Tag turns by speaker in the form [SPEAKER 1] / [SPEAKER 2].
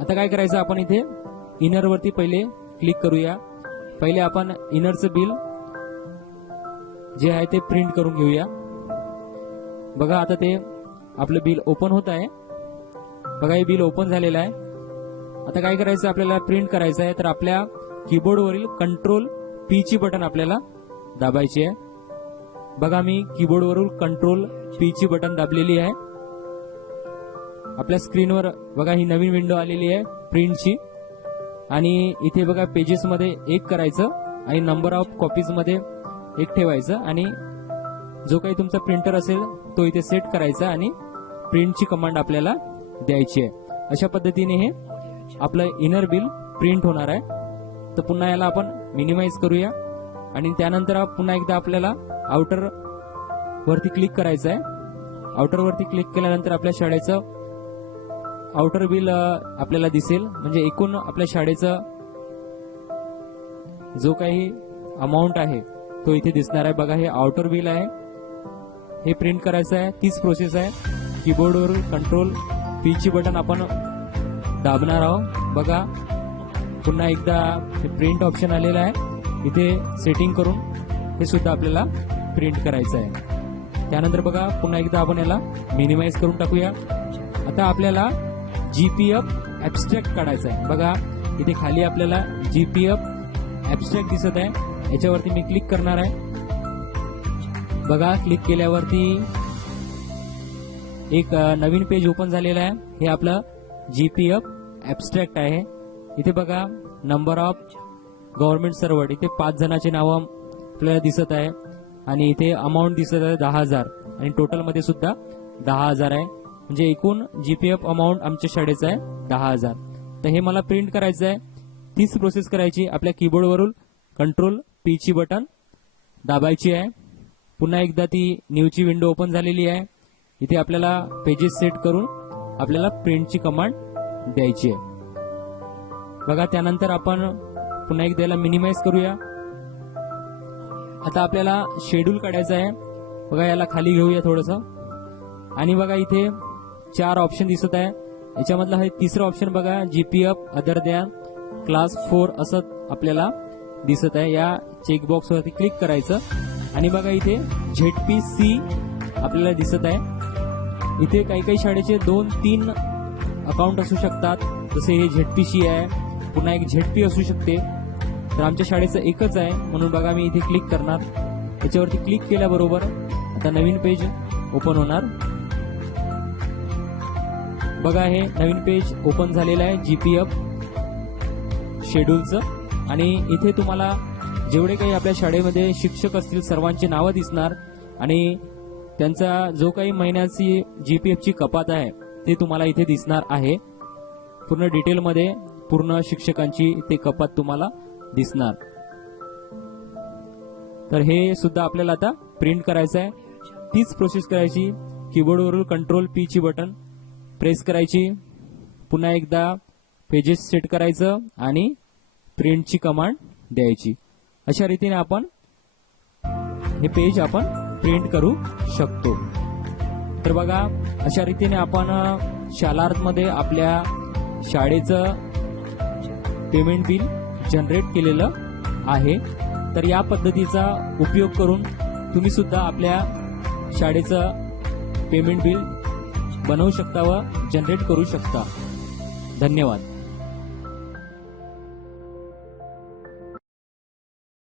[SPEAKER 1] आता काय करायचं आपण इथे? इनर वरती पहिले क्लिक करूया. पहिले आपण इनरचं बिल जे आहे ते प्रिंट करून घेऊया. बघा आता ते आपलं बिल ओपन होत आहे. बघा हे बिल ओपन झालेलं आहे. आता काय करायचं? आपल्याला प्रिंट करायचं आहे. तर आपल्या कीबोर्डवरील कंट्रोल पी ची बटन आपल्याला दाबायची आहे. बघा मी कीबोर्डवरून कंट्रोल पी ची बटन दाबलेली आहे. आपल्या स्क्रीनवर बघा ही नवीन विंडो आलेली आहे प्रिंटची आणि इथे बघा पेजेसमध्ये एक करायचं आणि नंबर ऑफ कॉपीजमध्ये एक ठेवायचं. आणि जो काही तुमचा प्रिंटर असेल तो इथे सेट करायचा आणि प्रिंटची कमांड आपल्याला द्यायची आहे. अशा पद्धतीने हे आपलं इनर बिल प्रिंट होणार आहे. तर पुन्हा याला आपण मिनिमाइज करूया. आणि त्यानंतर पुन्हा एकदा आपल्याला आउटर वरती क्लिक करायचं आहे. आउटर वरती क्लिक केल्यानंतर आपल्या शाळेचं आउटर बिल आपल्याला दिसेल. म्हणजे एकूण आपल्या शाळेचं जो काही अमाऊंट आहे तो इथे दिसणार आहे. बघा हे आउटर बिल आहे. हे प्रिंट करायचं आहे. तीच प्रोसेस आहे. कीबोर्डवर कंट्रोल पीची बटन आपण दाबणार आहोत. बघा पुन्हा एकदा हे प्रिंट ऑप्शन आलेलं आहे. इथे सेटिंग करून हे सुद्धा आपल्याला प्रिंट करायचं आहे. त्यानंतर बघा पुन्हा एकदा आपण याला मिनिमाइज करून टाकूया. आता आपल्याला जीपीएफ ऍबस्ट्रॅक्ट काढायचा आहे. बघा इथे खाली आपल्याला जीपीएफ ऍबस्ट्रॅक्ट दिसत आहे. याच्यावरती मी क्लिक करणार आहे. बघा क्लिक केल्यावरती एक नवीन पेज ओपन झालेला आहे. हे आपलं जीपीएफ ऍबस्ट्रॅक्ट आहे. इथे बघा नंबर ऑफ गव्हर्नमेंट सर्वर इथे पाच जणांचे नावं आपल्याला दिसत आहे. आणि इथे अमाऊंट दिसत आहे दहा हजार. आणि टोटलमध्ये सुद्धा दहा हजार आहे. म्हणजे एकूण जीपीएफ अमाऊंट आमच्या शाळेचं आहे दहा हजार. तर हे मला प्रिंट करायचं आहे तीच प्रोसेस करायची. आपल्या कीबोर्डवरून कंट्रोल पीची बटन दाबायची आहे. पुन्हा एकदा ती न्यूची विंडो ओपन झालेली आहे. इथे आपल्याला पेजेस सेट करून आपल्याला प्रिंटची कमांड द्यायची आहे. बघा त्यानंतर आपण पुन्हा एकदा याला मिनिमाइज करूया. आता आपल्याला शेड्यूल काढायचं आहे. बघा याला खाली घेऊया थोडस. आणि बघा इथे चार ऑप्शन दिसत आहे. याच्यामधला हे तिसरं ऑप्शन बघा GPF other than class four असं आपल्याला दिसत आहे. या चेकबॉक्स वरती क्लिक करायचं. आणि बघा इथे झेडपी सी आपल्याला दिसत आहे. इथे काही काही शाळेचे दोन तीन अकाउंट असू शकतात. जसे हे झेडपी सी आहे. पुन्हा एक झेडपी असू शकते. तर आमच्या शाळेचं एकच आहे. म्हणून बघा मी इथे क्लिक करणार. त्याच्यावरती क्लिक केल्याबरोबर आता नवीन पेज ओपन होणार. बघा हे नवीन पेज ओपन झालेलं आहे जीपीएफ शेड्यूलचं. आणि इथे तुम्हाला जेवढे काही आपल्या शाळेमध्ये शिक्षक असतील सर्वांची नावं दिसणार. आणि त्यांचा जो काही महिन्याची जीपीएफची कपात आहे ते तुम्हाला इथे दिसणार आहे. पूर्ण डिटेलमध्ये पूर्ण शिक्षकांची ते कपात तुम्हाला दिसणार. तर हे सुद्धा आपल्याला आता प्रिंट करायचं आहे. तीच प्रोसेस करायची. कीबोर्डवरून कंट्रोल पी ची बटन. प्रेस करायची. पुन्हा एकदा पेजेस सेट करायचं आणि प्रिंटची कमांड द्यायची. अशा रीतीने आपण हे पेज आपण प्रिंट करू शकतो. तर बघा अशा रीतीने आपण शालार्थमध्ये आपल्या शाळेचं पेमेंट बिल जनरेट केलेलं आहे. तर या पद्धतीचा उपयोग करून तुम्ही सुद्धा आपल्या शाळेचं पेमेंट बिल बनवू शकता व जनरेट करू शकता. धन्यवाद.